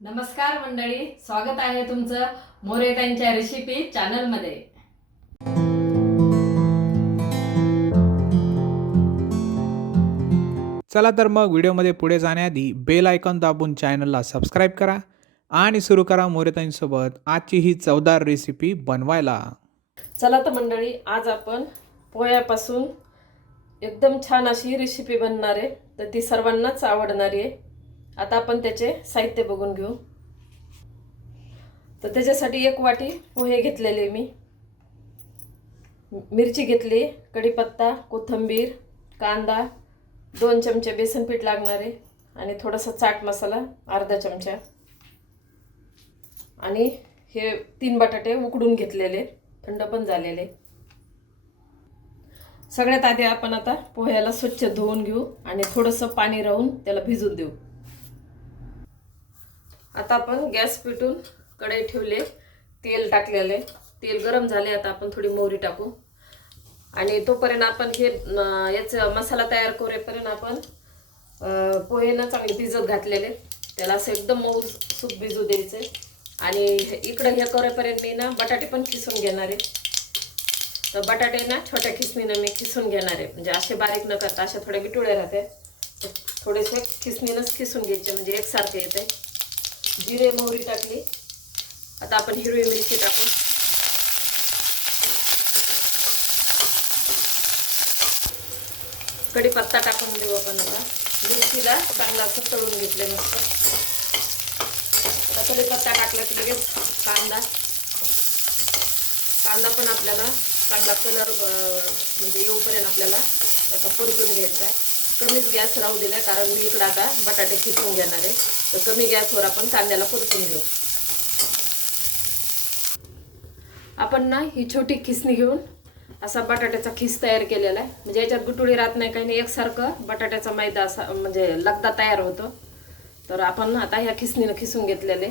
नमस्कार मंडळी स्वागत आहे तुमचं मोरेतांच्या रेसिपी चॅनलमध्ये चला तर मग व्हिडिओमध्ये पुढे जाण्याआधी बेल आयकॉन दाबून चॅनलला सबस्क्राईब करा आणि सुरू करा मोरेताईंसोबत आजची ही चवदार रेसिपी बनवायला. चला तर मंडळी आज आपण पोह्यापासून एकदम छान अशी रेसिपी बनणार आहे. तर ती सर्वांनाच आवडणारी आहे. आता आपण त्याचे साहित्य बघून घेऊ. तर त्याच्यासाठी एक वाटी पोहे घेतलेले मी. मिरची घेतली कढीपत्ता कोथिंबीर कांदा दोन चमचे बेसन पीठ लागणारे आणि थोडासा चाट मसाला अर्धा चमचा. आणि हे तीन बटाटे उकडून घेतलेले थंड पण झालेले. सगळ्यात आधी आपण आता पोह्याला स्वच्छ धुवून घेऊ आणि थोडंसं पाणी राहून त्याला भिजून देऊ. आता आपण गॅस पेटून कढई ठेवले तेल टाकलेले. तेल गरम झाले आता आपण थोडी मोहरी टाकू. आणि तोपर्यंत आपण हे याचा याचं मसाला तयार करेपर्यंत आपण पोहेनं चांगले भिजत घातलेले. त्याला असं एकदम मऊ सूप भिजू द्यायचे. आणि हे- इकडं हे करेपर्यंत मी ना बटाटे पण खिसून घेणार आहे. तर बटाटे ना छोट्या खिसणीनं मी खिसून घेणार आहे. म्हणजे असे बारीक न करता अशा थोड्या बिटुळे राहते थोडेसे खिसणीनंच खिसून घ्यायचे म्हणजे एकसारखे येते. जिरे मोहरी टाकली. आता आपण हिरवी मिरची टाकू. कढीपत्ता टाकून देऊ आपण आता. मिरचीला चांगला असं तळून घेतले मस्त. आता कढीपत्ता टाकला की लगेच कांदा. कांदा पण आपल्याला चांगला कलर म्हणजे येऊपर्यंत आपल्याला त्याचा परतून घ्यायचा आहे. कमीच गॅस राहू दिला कारण मी इकडं आता बटाटे खिसून घेणार आहे. तर कमी गॅसवर आपण कांद्याला परतून घेऊ. आपण ना ही छोटी खिसणी घेऊन असा बटाट्याचा खिस तयार केलेला आहे. म्हणजे याच्यात गुटुळी राहत नाही काही नाही. एकसारखं बटाट्याचा मैदा असा म्हणजे लगदा तयार होतो. तर आपण आता ह्या खिसणीनं खिसून घेतलेले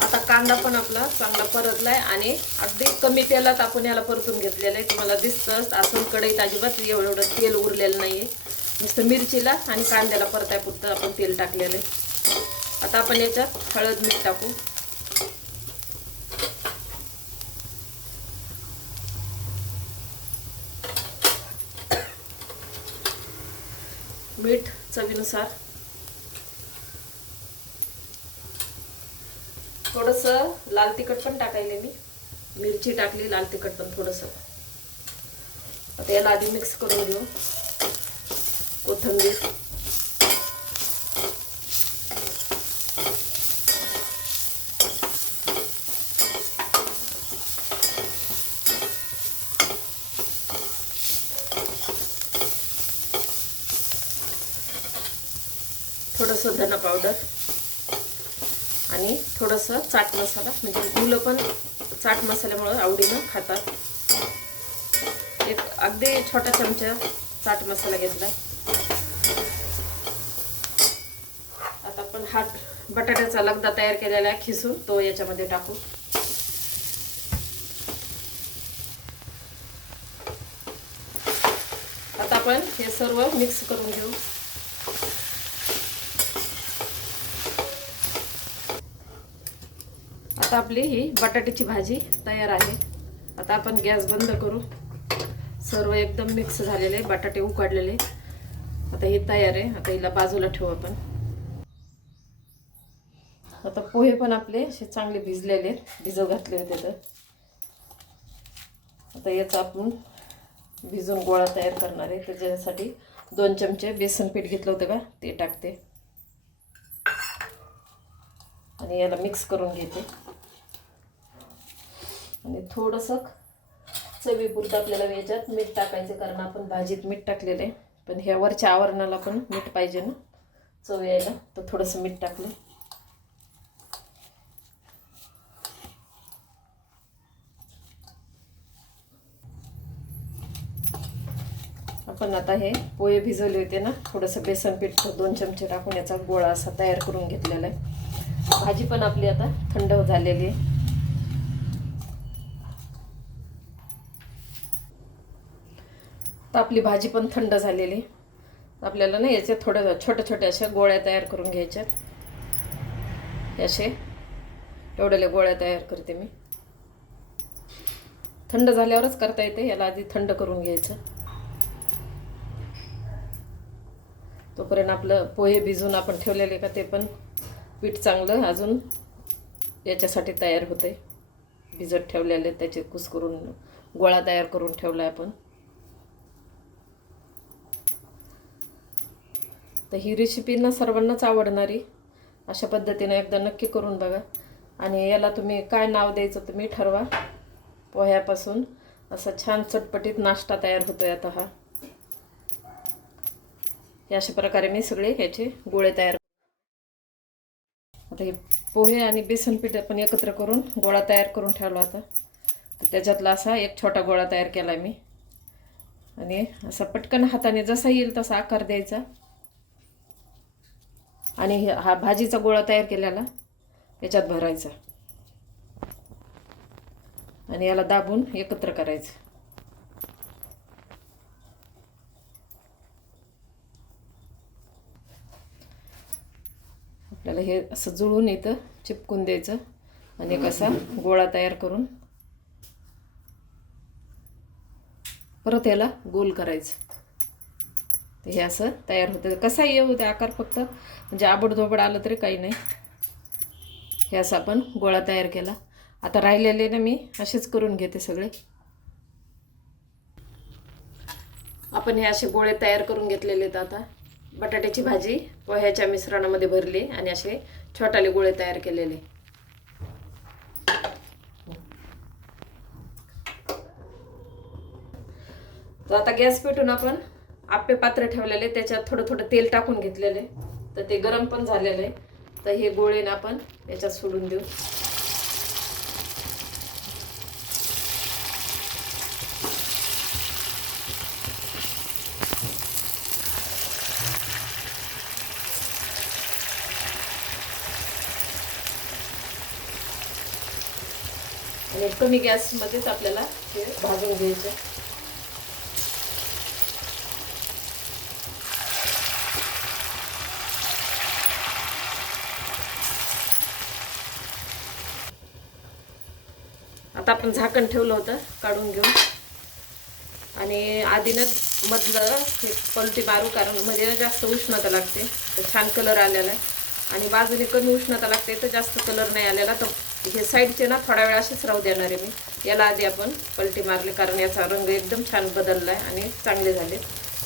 आता कांदा पण आपला चांगला परतलाय आणि अगदी कमी तेलात आपण याला परतून घेतलेलं आहे. तुम्हाला दिसतंच असं कढईत अजिबात एवढं एवढं तेल उरलेलं नाही आहे नुसतं मिरचीला आणि कांद्याला परताय पुरतं आपण तेल टाकलेलं आहे. आता आपण याच्यात हळद मीठ टाकू. मीठ चवीनुसार थोडंसं लाल तिखट पण टाकायले मी. मिरची टाकली लाल तिखट पण थोडंसं. आता याला आधी मिक्स करून घेऊ. कोथंबीर. थोडंसं धना पावडर. आणि थोडंसं चाट मसाला म्हणजे मुलं पण चाट मसाल्यामुळं आवडीनं खातात. एक अगदी छोटा चमचा चाट मसाला घेतला. आता आपण हा बटाट्याचा लगदा तयार केलेला आहे खिसून तो याच्यामध्ये टाकू. आता आपण हे सर्व मिक्स करून घेऊ. आता आपली ही बटाट्याची भाजी तयार आहे. आता आपण गॅस बंद करू. सर्व एकदम मिक्स झालेले बटाटे उकडलेले. आता हे तयार आहे. आता हिला बाजूला ठेवू आपण. आता पोहे पण आपले असे चांगले भिजलेले आहेत. भिजव घातले होते तर. आता याचा आपण भिजून गोळा तयार करणार आहे. त्याच्यासाठी दोन चमचे बेसन पीठ घेतलं होतं का? ते टाकते. आणि याला मिक्स करून घेते. आणि थोडंसं चवीपुरतं आपल्याला याच्यात मीठ टाकायचं कारण आपण भाजीत मीठ टाकलेलं आहे. पण ह्या वरच्या आवरणाला पण मीठ पाहिजे ना. चव यायला तर थोडंसं मीठ टाकलं. आपण आता हे पोहे भिजवले होते ना. थोडंसं बेसन पीठ दोन चमचे टाकून याचा गोळा असा तयार करून घेतलेला आहे. भाजी पण आपली आता थंड झालेली आहे. तर आपली भाजी पण थंड झालेली. आपल्याला ना याच्या थोड्या छोट्या छोट्या अशा गोळ्या तयार करून घ्यायच्यात. असे. एवढ्याल्या गोळ्या तयार करते मी. थंड झाल्यावरच करता येते याला आधी थंड करून घ्यायचं. तोपर्यंत आपलं पोहे भिजून आपण ठेवलेले का ते पण पीठ चांगलं अजून याच्यासाठी तयार होते भिजत ठेवलेले त्याचे कुस करून गोळा तयार करून ठेवला आपण. तर ही रेसिपी ना सर्वांनाच आवडणारी. अशा पद्धतीने एकदा नक्की करून बघा. आणि याला तुम्ही काय नाव द्यायचं तुम्ही ठरवा. पोह्यापासून असा छान चटपटीत नाश्ता तयार होतोय आता हा. अशा प्रकारे मी सगळे ह्याचे गोळे तयार आता हे पोहे आणि बेसन पीठ आपण एकत्र करून गोळा तयार करून ठेवला होता तर त्याच्यातला असा एक छोटा गोळा तयार केला मी. आणि असा पटकन हाताने जसा येईल तसा आकार द्यायचा. आणि हे- हा भाजीचा गोळा तयार केलेला. याच्यात भरायचा. आणि याला दाबून एकत्र करायचं. आपल्याला हे असं जुळून इथं चिपकून द्यायचं. आणि एक असा गोळा तयार करून परत याला गोल करायचं. तर हे असं तयार होतं. कसाही येऊ ते आकार फक्त? म्हणजे आबडधोबड आलं तरी काही नाही. हे असं आपण गोळा तयार केला. आता राहिलेले ना मी असेच करून घेते सगळे. आपण हे असे गोळे तयार करून घेतलेले आहेत आता. बटाट्याची भाजी पोह्याच्या मिश्रणामध्ये भरली आणि असे छोटाले गोळे तयार केलेले. तर आता गॅस पेटून आपण आपे पात्र ठेवलेले त्याच्यात थोडं थोडं तेल टाकून घेतलेले. तर ते गरम पण झालेलं आहे. तर हे गोळे ना आपण याच्यात सोडून देऊ. आणि कमी गॅसमध्येच आपल्याला हे भाजून घ्यायचं. आता आपण झाकण ठेवलं होतं काढून घेऊन. आणि आधीनंच मधलं हे पलटी मारू कारण म्हणजे जास्त उष्णता लागते तर छान कलर आलेला आहे. आणि बाजूने कमी उष्णता लागते तर जास्त कलर नाही आलेला. तर हे साईडचे ना थोडा वेळ असेच राहू देणार आहे मी. याला आधी आपण पलटी मारली कारण याचा रंग एकदम छान बदलला आहे आणि चांगले झाले.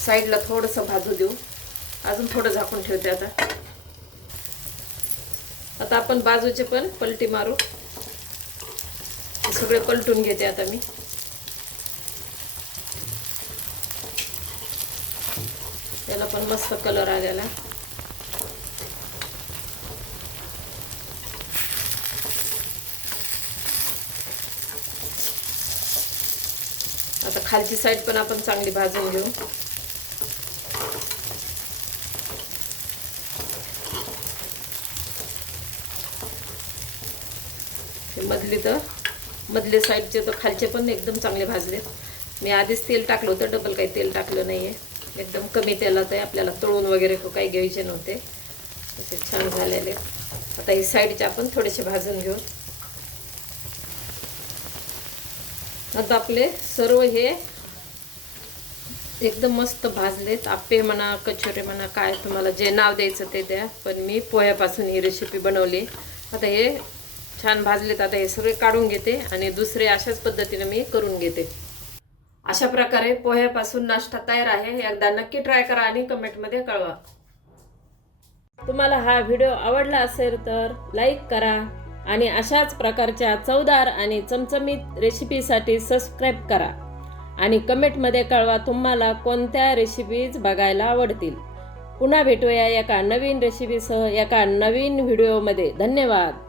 साईडला थोडंसं भाजू देऊ. अजून थोडं झाकून ठेवते आता. आता आपण बाजूचे पण पलटी मारू. हे सगळे पलटून घेते आता मी. त्याला पण मस्त कलर आलेला. आता खालची साईड पण आपण चांगली भाजून घेऊ. मधली तर. मधले साईडचे तर खालचे पण एकदम चांगले भाजलेत. मी आधीच तेल टाकलं होतं डबल काही तेल टाकलं नाही आहे एकदम कमी तेलात आहे आपल्याला तळून वगैरे काही घ्यायचे नव्हते. असे छान झालेले. आता हे साईडचे आपण थोडेसे भाजून घेऊ. आता आपले सर्व हे एकदम मस्त भाजलेत. आप्पे म्हणा कचोरे म्हणा काय तुम्हाला जे नाव द्यायचं ते द्या. पण मी पोह्यापासून ही रेसिपी बनवली. आता हे छान भाजलेत. आता हे सगळे काढून घेते आणि दुसरे अशाच पद्धतीने मी करून घेते. अशा प्रकारे पोह्यापासून नाश्ता तयार आहे. एकदा नक्की ट्राय करा आणि कमेंटमध्ये कळवा. तुम्हाला हा व्हिडिओ आवडला असेल तर लाईक करा आणि अशाच प्रकारच्या चवदार आणि चमचमीत रेसिपीसाठी सबस्क्राईब करा. आणि कमेंटमध्ये कळवा तुम्हाला कोणत्या रेसिपीज बघायला आवडतील. पुन्हा भेटूया एका नवीन रेसिपीसह एका नवीन व्हिडिओमध्ये धन्यवाद.